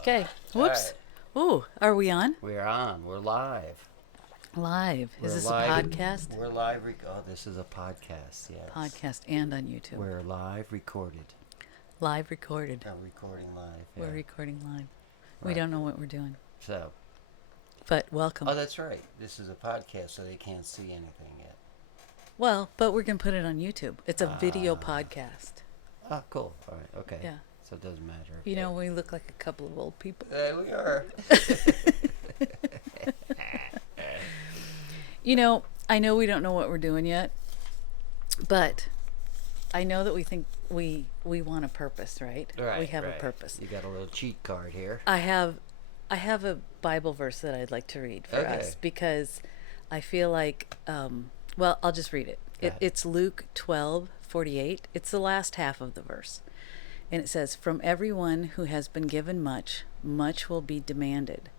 Okay. Whoops. Ooh, are we on? We're on. We're live. Live. Is We're this live. a podcast? We're live. Oh, this is a podcast. Yes. Podcast and on YouTube. We're live recorded. Live recorded. Recording live. We're yeah. recording live. Right. We don't know what we're doing. So. But welcome. Oh, that's right. This is a podcast, so they can't see anything yet. Well, but we're going to put it on YouTube. It's a video podcast. Oh, cool. All right. Okay. Yeah. So it doesn't matter. You know, we look like a couple of old people. We are. You know, I know we don't know what we're doing yet, but I know that we think we want a purpose, right? Right. We have right. a purpose. You got a little cheat card here. I have a Bible verse that I'd like to read for us because I feel like, well, I'll just read it. It's Luke 12:48. It's the last half of the verse. And it says, "From everyone who has been given much, much will be demanded.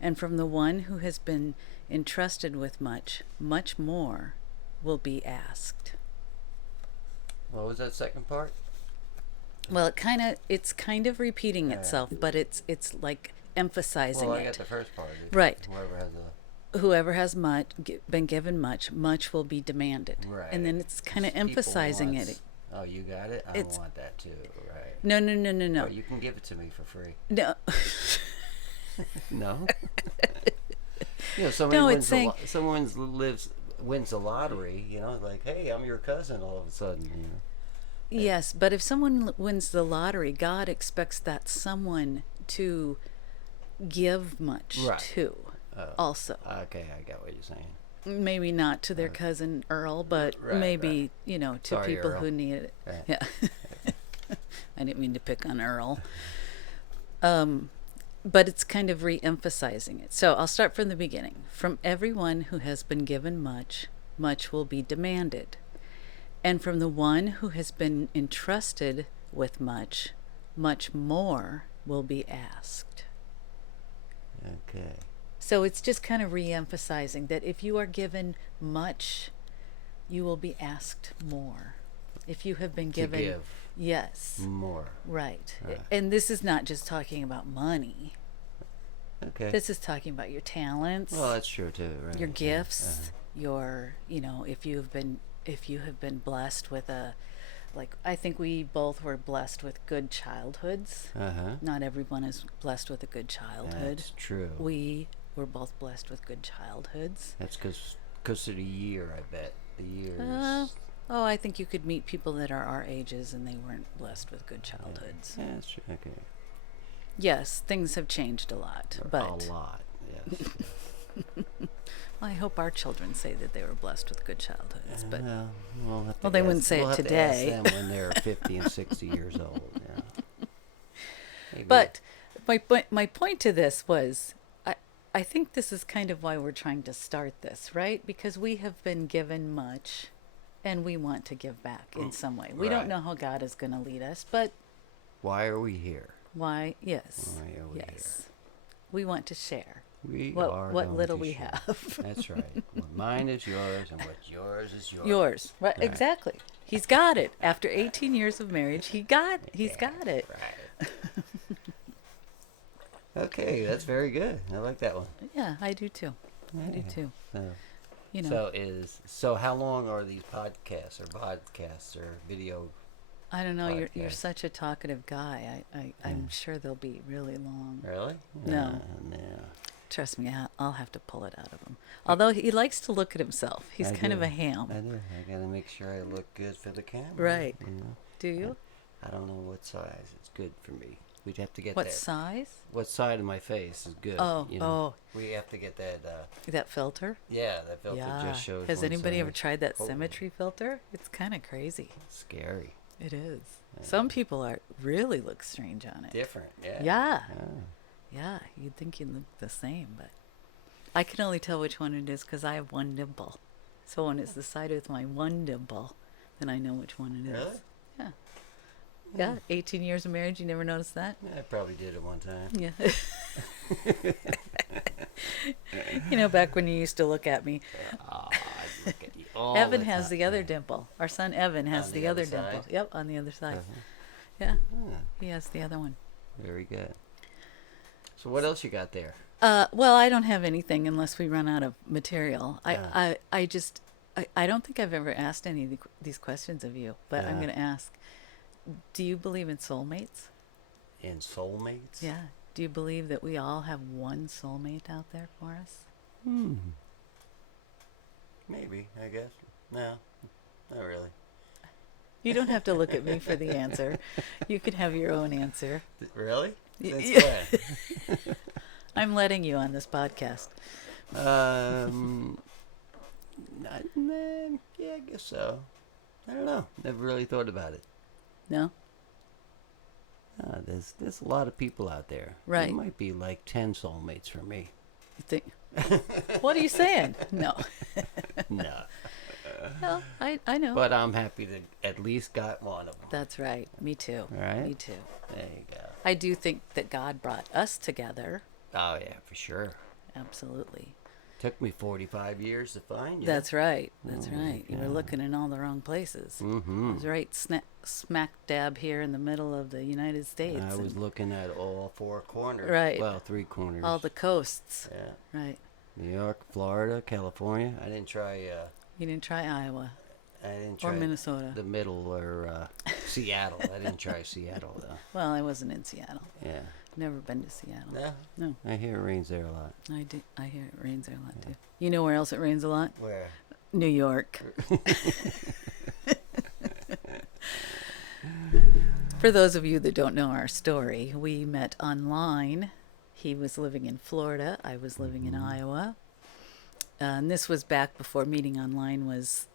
And from the one who has been entrusted with much, much more will be asked." What was that second part? Well, it's kind of repeating itself, but it's like emphasizing Well, I it. got the first part. Right. Whoever has Whoever has been given much, much will be demanded. Right. And then it's kind of emphasizing it. Oh, you got it? I want that too, right? No. Oh, you can give it to me for free. No. No? You know, somebody No, wins it's saying- someone wins the lottery, you know, like, hey, I'm your cousin all of a sudden, you know. Yes, but if someone wins the lottery, God expects that someone to give much too. Also. Okay, I got what you're saying. Maybe not to their cousin Earl, but maybe, you know, to Sorry, people Earl. who need it. Right. Yeah. I didn't mean to pick on Earl. But it's kind of re-emphasizing it. So I'll start from the beginning. From everyone who has been given much, much will be demanded. And from the one who has been entrusted with much, much more will be asked. Okay. So it's just kind of re-emphasizing that if you are given much, you will be asked more. If you have been given... To give yes. more. Right. And this is not just talking about money. Okay. This is talking about your talents. Well, that's true too, right? Your gifts, your, you know, if you have been blessed with I think we both were blessed with good childhoods. Not everyone is blessed with a good childhood. That's true. We were both blessed with good childhoods. That's because of the year, I bet. The years. I think you could meet people that are our ages and they weren't blessed with good childhoods. Yeah, that's true. Okay. Yes, things have changed a lot, but A lot, yes. well, I hope our children say that they were blessed with good childhoods, but well, they wouldn't say it today. Have to ask them when they're 50 and 60 years old. Yeah. Maybe. But my point to this was, I think this is kind of why we're trying to start this, right? Because we have been given much, and we want to give back in some way. We don't know how God is going to lead us, but why are we here? why? Yes. Why are we here? We want to share. What little we have. That's right. What mine is yours, and what's yours is yours. Yours, right? Exactly. He's got it. After 18 years of marriage, he's got it. Right. Okay, that's very good. I like that one. Yeah, I do too. I do too. So, You know. So how long are these podcasts or video? I don't know. You're podcast? such a talkative guy. I'm sure they'll be really long. Really? No. No. Trust me, I'll have to pull it out of him. Although he likes to look at himself. He's I kind do. of a ham. I do. I gotta make sure I look good for the camera. Right. You know? Do you? I don't know what size. It's good for me. We'd have to get What that. size? What side of my face is good? Oh, you know? We have to get that. That filter? Yeah, that filter Yeah. just shows. Has one anybody side. ever tried that Holy. symmetry filter? It's kind of crazy. Scary. It is. Some people really look strange on it. Different. Yeah. Yeah. Oh. Yeah, you'd think you look the same, but I can only tell which one it is because I have one dimple. So when it's the side with my one dimple, then I know which one it is. Really? Yeah. Yeah, 18 years of marriage, you never noticed that? I probably did it one time. Yeah. You know, back when you used to look at me. I'd look at you all Evan the has time. the other dimple. Our son Evan has On the the other other dimple. side? Yep, on the other side. Uh-huh. Yeah, Ah, he has the other one. very good. So what else you got there? Well, I don't have anything unless we run out of material. I don't think I've ever asked any of these questions of you, but I'm going to ask. Do you believe in soulmates? In soulmates? Yeah. Do you believe that we all have one soulmate out there for us? Maybe, I guess. No, not really. You don't have to look at me for the answer. You can have your own answer. Really? Since when? I'm letting you on this podcast. Yeah, I guess so. I don't know. Never really thought about it. No? There's a lot of people out there. Right. There might be like 10 soulmates for me. You think? What are you saying? No. No. Well, I know. But I'm happy to at least got one of them. That's right. Me too. Right? Me too. There you go. I do think that God brought us together. Oh, yeah, for sure. Absolutely. Took me 45 years to find you. That's right. That's right. You were looking in all the wrong places. Mm-hmm. I was right smack dab here in the middle of the United States. I was looking at all 4 corners. Right. Well, 3 corners. All the coasts. Yeah. Right. New York, Florida, California. I didn't try... You didn't try Iowa. I didn't try... Or Minnesota. The middle or Seattle. I didn't try Seattle, though. Well, I wasn't in Seattle. Yeah. Never been to Seattle. No? No. I hear it rains there a lot. I do. I hear it rains there a lot, too. You know where else it rains a lot? Where? New York. For those of you that don't know our story, we met online. He was living in Florida. I was living in Iowa. And this was back before meeting online was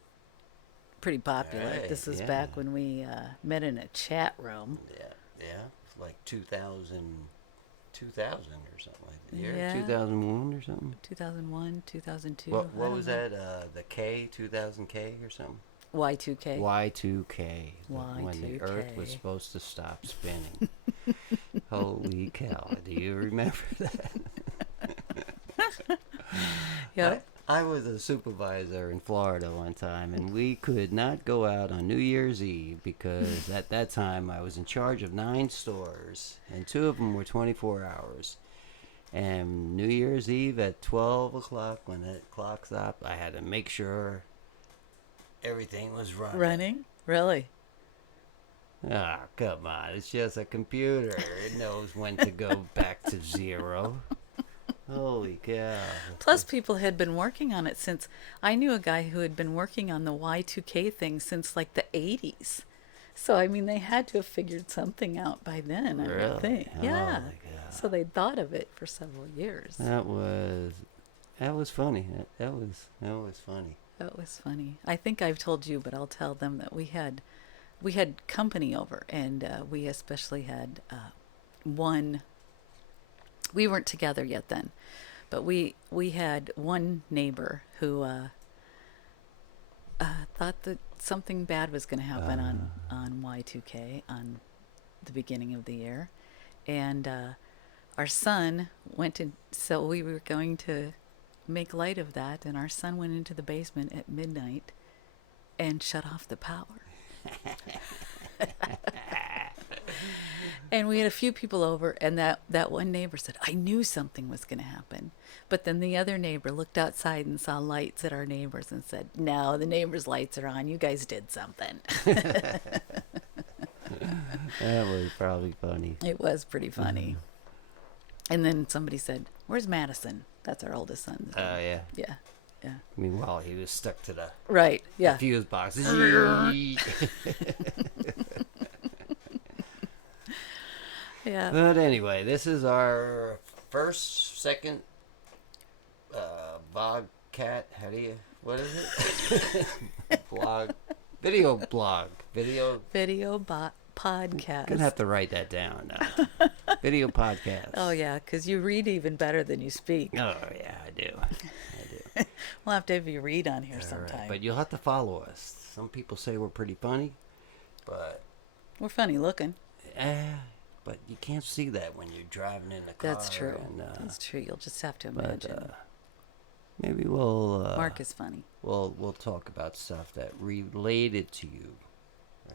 pretty popular. Right, This was back when we met in a chat room. Yeah. Like 2000 or something like that. Year? Yeah. 2001 or something? 2001, 2002. What was that? The K, 2000K or something? Y2K. Y2K. When the Y2K. Earth was supposed to stop spinning. Holy cow. Do you remember that? Yep. I was a supervisor in Florida one time, and we could not go out on New Year's Eve because at that time I was in charge of 9 stores, and 2 of them were 24 hours. And New Year's Eve at 12 o'clock, when that clock stopped, I had to make sure everything was running. Running? Really? Ah, come on. It's just a computer. It knows when to go back to 0. Holy cow. Plus, people had been working on it since... I knew a guy who had been working on the Y2K thing since, like, the 80s. So, I mean, they had to have figured something out by then, I would think. Yeah. So they'd thought of it for several years. That was funny. That was funny. That was funny. I think I've told you, but I'll tell them that we had company over, and we especially had one... We weren't together yet then, but we had one neighbor who thought that something bad was going to happen on Y2K on the beginning of the year, and our son went in. So we were going to make light of that, and our son went into the basement at midnight and shut off the power. And we had a few people over, and that one neighbor said, I knew something was going to happen. But then the other neighbor looked outside and saw lights at our neighbors and said, no, the neighbor's lights are on. You guys did something. That was probably funny. It was pretty funny. And then somebody said, where's Madison? That's our oldest son. Oh, yeah. Yeah. Yeah. Meanwhile, he was stuck to the right. Yeah. fuse box. Yeah. But anyway, this is our second vodcat. What is it? Video podcast. Gonna have to write that down now. Video podcast. Oh yeah, because you read even better than you speak. Oh yeah, I do. We'll have to have you read on here sometime. Right. But you'll have to follow us. Some people say we're pretty funny, but we're funny looking. But you can't see that when you're driving in the car. That's true. That's true. You'll just have to imagine. But, maybe we'll... Mark is funny. We'll talk about stuff that related to you,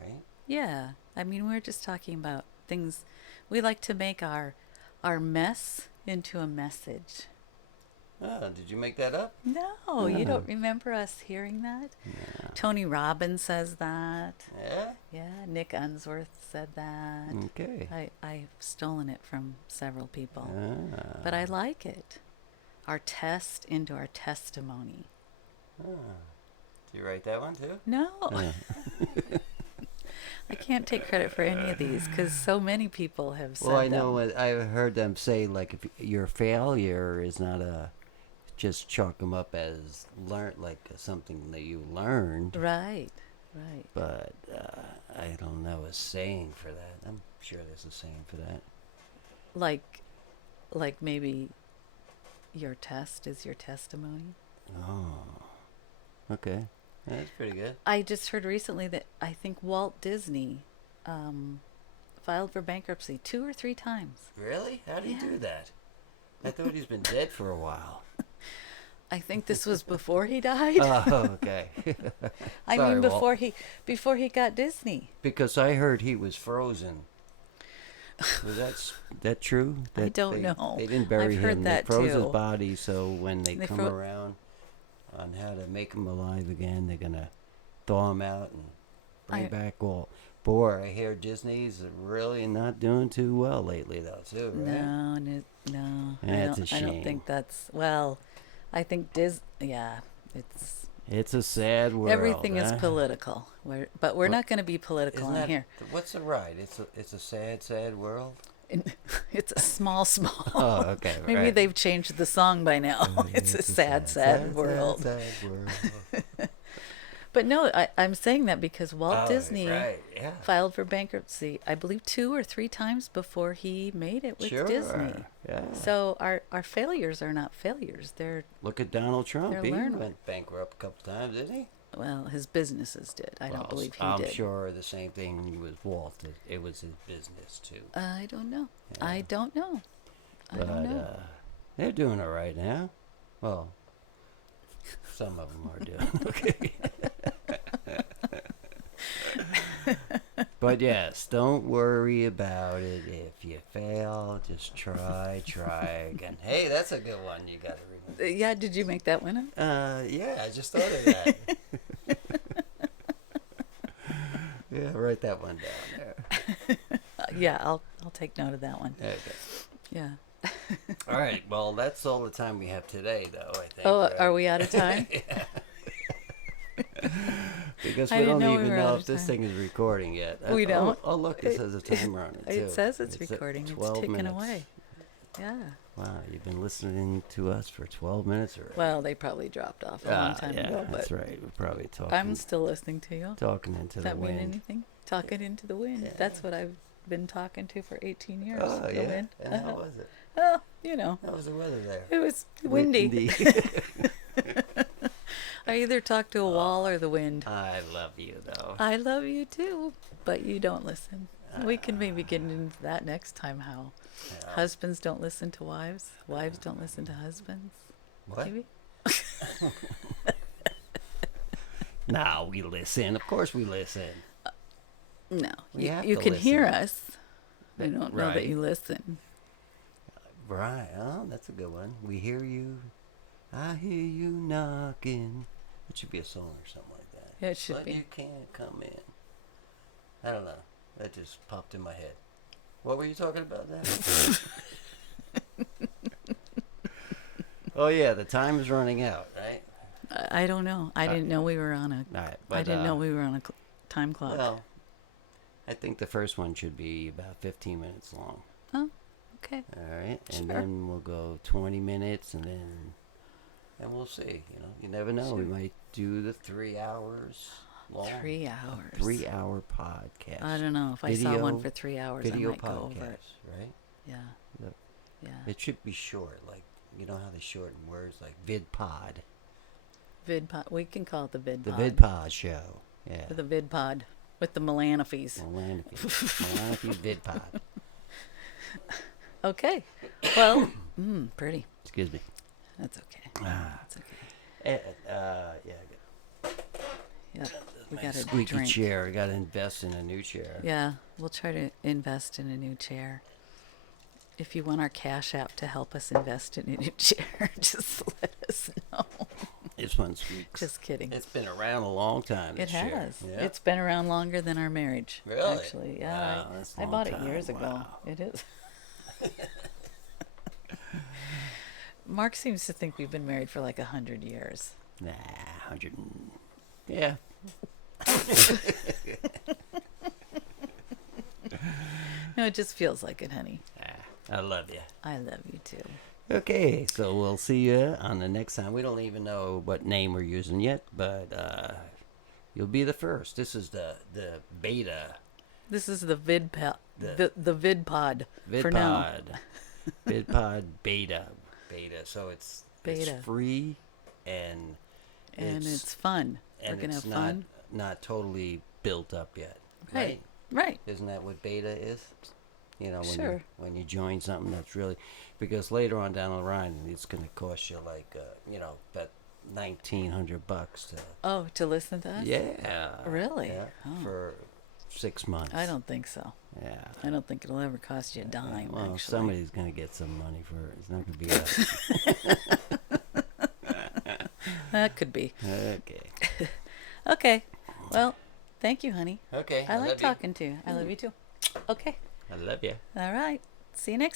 right? Yeah. I mean, we're just talking about things... We like to make our mess into a message. Oh, did you make that up? No, you don't remember us hearing that? No. Tony Robbins says that. Yeah? Yeah, Nick Unsworth said that. Okay. I've stolen it from several people. Ah. But I like it. Our test into our testimony. Ah. Did you write that one too? No. I can't take credit for any of these because so many people have said Well, I know them. what I've heard them say, like, if your failure is not just chalk them up as something that you learned. Right. But I don't know a saying for that. I'm sure there's a saying for that. Like maybe your test is your testimony. Oh, okay. That's pretty good. I just heard recently that I think Walt Disney filed for bankruptcy 2 or 3 times. Really? How did he do that? I thought he's been dead for a while. I think this was before he died. Oh, okay. I Sorry, mean, Walt. before he got Disney. Because I heard he was frozen. Was that true? I don't know. They didn't bury I've heard him. that They froze too. his body, so when they come fro- around on how to make him alive again, they're gonna thaw him out and bring back Walt. Boy, I hear Disney's really not doing too well lately, though, too, right? No. That's a I shame. don't think that's I think It's a sad world. everything is huh? political. But we're not going to be political Isn't on that, here. What's the right? It's a sad, sad world. It's a small. Oh, okay. Maybe right. they've changed the song by now. It's a sad world. Sad world. But no, I'm saying that because Walt Disney right, yeah. filed for bankruptcy, I believe 2 or 3 times before he made it with Sure, Disney. yeah. So our failures are not failures. They're, Look at Donald Trump. They're He learning. went bankrupt a couple times, didn't he? well, his businesses did. I don't believe he I'm did. sure the same thing with Walt. It was his business, too. I don't know. Yeah. I don't know. They're doing all right now. Well, some of them are doing okay. But yes, don't worry about it. If you fail, just try again. Hey, that's a good one. You got to remember. Yeah, did you make that one up? Yeah, I just thought of that. Yeah, write that one down there. Yeah, I'll take note of that one. Okay. Yeah. All right. Well, that's all the time we have today, though, I think. Oh, right? are we out of time? Yeah. Because I we didn't don't know we even were know out if of this time. thing is recording yet. We don't? Oh, look, it says a timer on it, too. It says it's at recording. It's 12 ticking minutes. away. Yeah. Wow, you've been listening to us for 12 minutes already. Well, they probably dropped off a long time ago, but that's right. We're probably talking. I'm still listening to you. talking into Does the that mean wind. anything? Talking into the wind. Yeah. That's what I've been talking to for 18 years. Oh, the yeah. wind. And how was it? Well, you know, How was the weather there? it was windy. I either talk to a wall or the wind. I love you, though. I love you too, but you don't listen. We can maybe get into that next time. How husbands don't listen to wives, wives don't listen to husbands. What? Maybe. No, we listen. Of course we listen. No, We have you to can hear listen. us. I don't know that Right. you listen. Right. Oh, that's a good one. We hear you. I hear you knocking. It should be a song or something like that. Yeah, it should But be. you can't come in. I don't know. That just popped in my head. What were you talking about that? Oh, yeah. The time is running out, right? I don't know. I didn't know we were on a. All right. I didn't know we were on a time clock. Well, I think the first one should be about 15 minutes long. Oh, okay. All right, and Sure. then we'll go 20 minutes, and we'll see. You know, you never know. We Sure. might do the 3 hours long. 3 hours. 3-hour podcast. I don't know. If I saw one for 3 hours, I Video might go over podcast, it. right? Yeah. Yep. Yeah. It should be short, like you know how they shorten words, like VidPod. VidPod. We can call it the VidPod. The VidPod show. Yeah. The VidPod with the Malanaphies. Malanaphy VidPod. Okay. Well, pretty. Excuse me. That's okay. Ah. That's okay. Yeah. Yeah. We My got to squeaky drink. chair. I got to invest in a new chair. Yeah. We'll try to invest in a new chair. If you want our Cash App to help us invest in a new chair, just let us know. This one squeaks. Just kidding. It's been around a long time. It This chair. has. Yeah. It's been around longer than our marriage. Really? Actually, yeah. Wow, that's a I long bought it time. years ago. Wow. It is. Mark seems to think we've been married for like 100 years. Nah, 100. Yeah. No, it just feels like it, honey. I love you. I love you too. Okay, so we'll see you on the next time. We don't even know what name we're using yet, but you'll be the first. This is the beta. This is the VidPod. The VidPod. For now. VidPod beta. So it's Beta. It's free and it's fun. And we're gonna it's have fun. not totally built up yet. Right. Right. Isn't that what beta is? You know, when you join something that's really, because later on down the line it's going to cost you like about $1,900 to listen to us. Yeah. Really? Yeah. Oh. For 6 months. I don't think so. Yeah. I don't think it'll ever cost you a dime. Well, actually. somebody's going to get some money for it. It's not going to be us. That could be. Okay. Okay. Well, thank you, honey. Okay. I like talking to you. I love you too. Okay. I love you. All right. See you next